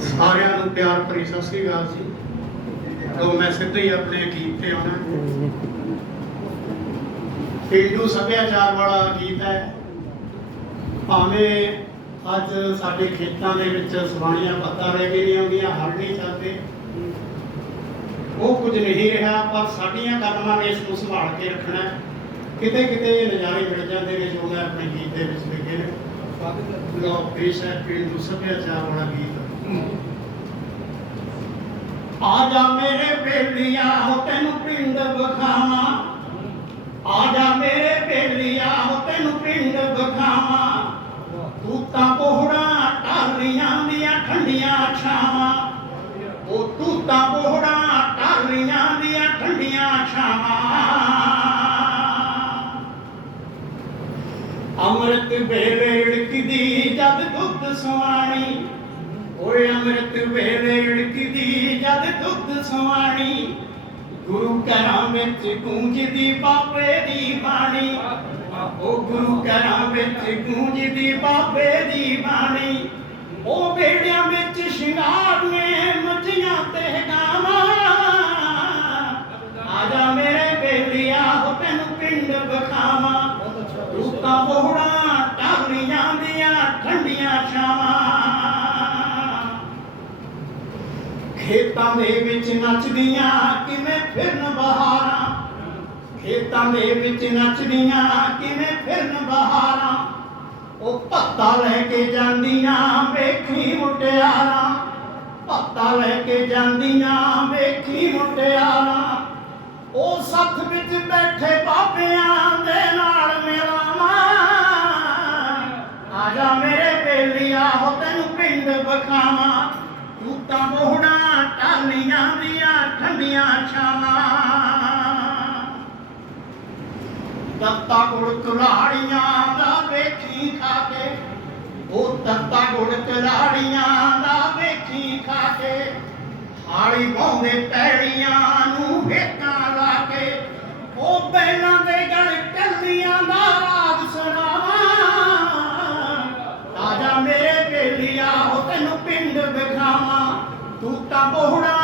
ਸਾਰਿਆਂ ਨੂੰ ਪਿਆਰ ਭਰੀ ਸਤਿ ਸ੍ਰੀ ਅਕਾਲ ਜੀ। ਤੋਂ ਮੈਂ ਸਿੱਧੇ ਹੀ ਆਪਣੇ ਗੀਤ ਤੇ ਆਉਣਾ। ਪੇਂਡੂ ਸੱਭਿਆਚਾਰ ਵਾਲਾ ਗੀਤ ਹੈ। ਭਾਵੇਂ ਅੱਜ ਸਾਡੇ ਖੇਤਾਂ ਦੇ ਵਿੱਚ ਸਵਾਣੀਆਂ ਪੱਤਾ ਰਹਿ ਗਈਆਂ ਨਹੀਂ ਹਲ ਨਹੀਂ ਚੱਲਦੇ। ਉਹ ਕੁਝ ਨਹੀਂ ਰਿਹਾ, ਪਰ ਸਾਡੀਆਂ ਕਦਮਾਂ ਨੇ ਇਸ ਨੂੰ ਸੰਭਾਲ ਕੇ ਰੱਖਣਾ ਕਿਤੇ ਕਿਤੇ ਨਜ਼ਾਰੇ ਮਿਲ ਜਾਂਦੇ ਨੇ ਜੋ ਮੈਂ ਆਪਣੇ ਗੀਤ ਦੇ ਵਿੱਚ ਲਿਖੇ ਨੇ। ਲੋ ਪੇਸ਼ ਹੈ ਪੇਂਡੂ ਸੱਭਿਆਚਾਰ ਵਾਲਾ ਗੀਤ। ਆ ਜਾ ਮੇਰੇ ਬੇਲੀਆ, ਹੋ ਤੈਨੂੰ ਪਿੰਡ ਬਖਾਵਾਂ ਆ ਜਾ ਮੇਰੇ ਬੇਲੀਆ, ਹੋ ਤੈਨੂੰ ਪਿੰਡ ਬਖਾਵਾਂ ਤੂੰ ਤਾਂ ਬੋਹੜਾ ਟਾਲੀਆਂ ਦੀਆਂ ਠੰਡੀਆਂ ਛਾਵਾਂ। ਉਹ ਤੂੰ ਤਾਂ ਬੋਹੜਾ ਟਾਲੀਆਂ ਦੀਆਂ ਠੰਡੀਆਂ ਛਾਵਾਂ। ਅੰਮ੍ਰਿਤ ਵੇਲੇ ਦੀ ਜਦ ਦੁੱਧ ਸਵਾਣੀ ਓਏ ਅੰਮ੍ਰਿਤ ਵੇਲੇ ੜਕਦੀ ਜਦ ਦੁੱਧ ਸਵਾਣੀ ਗੁਰੂ ਘਰਾਂ ਵਿੱਚ ਗੂੰਜਦੀ ਬਾਬੇ ਦੀ ਬਾਣੀ। ਉਹ ਗੁਰੂ ਘਰਾਂ ਵਿੱਚ ਗੂੰਜਦੀ ਬਾਬੇ ਦੀ ਬਾਣੀ। ਉਹ ਬੇੜਿਆਂ ਵਿੱਚ ਸ਼ਿੰਗਾਰ ਨੇ ਮੱਝੀਆਂ ਤੇ ਗਾਵਾਂ। ਆਜਾ ਮੇਰੇ ਬੇਲੀਆ ਹੋ ਤੈਨੂੰ ਪਿੰਡ ਬਖਾਵਾਂ ਤੂੰ ਤਾਂ ਬੋਹੜਾ ਖੇਤਾਂ ਦੇ ਵਿੱਚ ਨੱਚਦੀਆਂ ਕਿਵੇਂ ਫਿਰਨ ਬਹਾਰਾਂ? ਖੇਤਾਂ ਦੇ ਵਿੱਚ ਨੱਚਦੀਆਂ ਕਿਵੇਂ ਫਿਰਨ ਬਹਾਰਾਂ? ਉਹ ਪੱਤਾ ਲੈ ਕੇ ਜਾਂਦੀਆਂ ਵੇਖੀ ਮੁਟਿਆਰਾਂ। ਪੱਤਾ ਲੈ ਕੇ ਜਾਂਦੀਆਂ ਵੇਖੀ ਮੁਟਿਆਰਾਂ। ਉਹ ਸੱਥ ਵਿੱਚ ਬੈਠੇ ਬਾਬਿਆਂ ਦੇ ਨਾਲ ਮਿਲਾਵਾਂ। ਆਜਾ ਮੇਰੇ ਬੇਲੀਆ ਹੋ ਤੈਨੂੰ ਪਿੰਡ ਬਖਾਵਾਂ ਤੂੰ ਤਾਂ ਬੋਹੜਾ ਦੀਆਂ ਠੰਡੀਆਂ ਛਾਵਾਂ। ਤੱਤਾ ਗੁੜ ਕੁਲਾੜੀਆਂ ਦਾ ਵੇਖੀ ਖਾ ਕੇ। ਉਹ ਤੱਤਾ ਗੁੜ ਕੁਲਾੜੀਆਂ ਦਾ ਵੇਖੀ ਖਾ ਕੇ। ਹਾੜੀ ਪਾਉਂਦੇ ਪੈੜੀਆਂ ਨੂੰ ਹੇਕਾਂ ਲਾ ਕੇ। ਉਹ ਬੈਲਾਂ ਦੇ ਗਲ ਕੱਲੀਆਂ ਦਾ ਰਾਜ ਸੁਣਾਵਾਂ। ਆਜਾ ਮੇਰੇ ਬੇਲੀਆ ਹੋ ਤੈਨੂੰ ਪਿੰਡ ਵਿਖਾਵਾਂ ਤੂੰ ਤਾਂ ਬੋਹੜਾ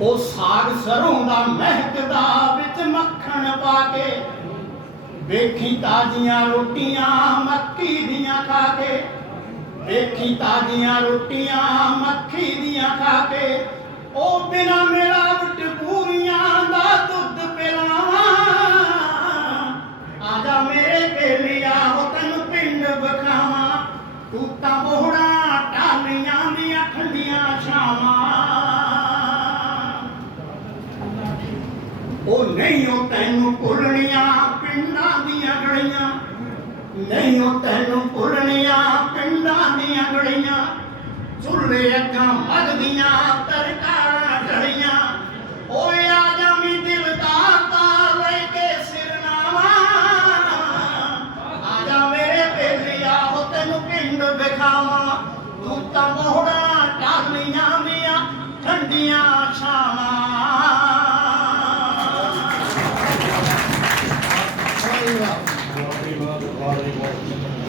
ਉਹ ਸਾਗ ਸਰੋਂ ਦਾ ਮਹਿਕਦਾ ਵਿੱਚ ਮੱਖਣ ਪਾ ਕੇ। ਵੇਖੀ ਤਾਜ਼ੀਆਂ ਰੋਟੀਆਂ ਮੱਕੀ ਦੀਆਂ ਖਾ ਕੇ। ਵੇਖੀ ਤਾਜ਼ੀਆਂ ਰੋਟੀਆਂ ਮੱਖੀ ਦੀਆਂ ਖਾ ਕੇ। ਉਹ ਬਿਨਾ ਮਿਲਾਵਟ ਪੂਰੀਆਂ ਦਾ ਦੁੱਧ ਪਿਲਾਵਾਂ। ਆਜਾ ਮੇਰੇ ਬੇਲੀਆ ਹੋ ਤੈਨੂੰ ਪਿੰਡ ਬਖਾਵਾਂ ਤੂੰ ਤਾਂ ਬੋਹੜਾ ਨਹੀਂ ਉਹ ਤੈਨੂੰ ਭੁੱਲਣੀਆਂ ਪਿੰਡਾਂ ਦੀਆਂ ਗਲੀਆਂ। ਨਹੀਂ ਉਹ ਤੈਨੂੰ ਭੁੱਲਣੀਆਂ ਪਿੰਡਾਂ ਦੀਆਂ ਗਲੀਆਂ। ਚੁੱਲ੍ਹੇ ਅੱਖਾਂ ਮਗਦੀਆਂ ਤਰਕਾਂ ਢਲੀਆਂ। ਓਏ ਆ ਜਾ ਮੀ ਦਿਲ ਦਾ ਤਾਰ ਲੈ ਕੇ ਸਿਰਨਾਵਾ ਆ ਜਾ ਮੇਰੇ ਬੇਲੀਆ ਹੋ ਤੈਨੂੰ ਪਿੰਡ ਵਿਖਾਵਾਂ ਤੂੰ ਤਾਂ ਮੋਹ well.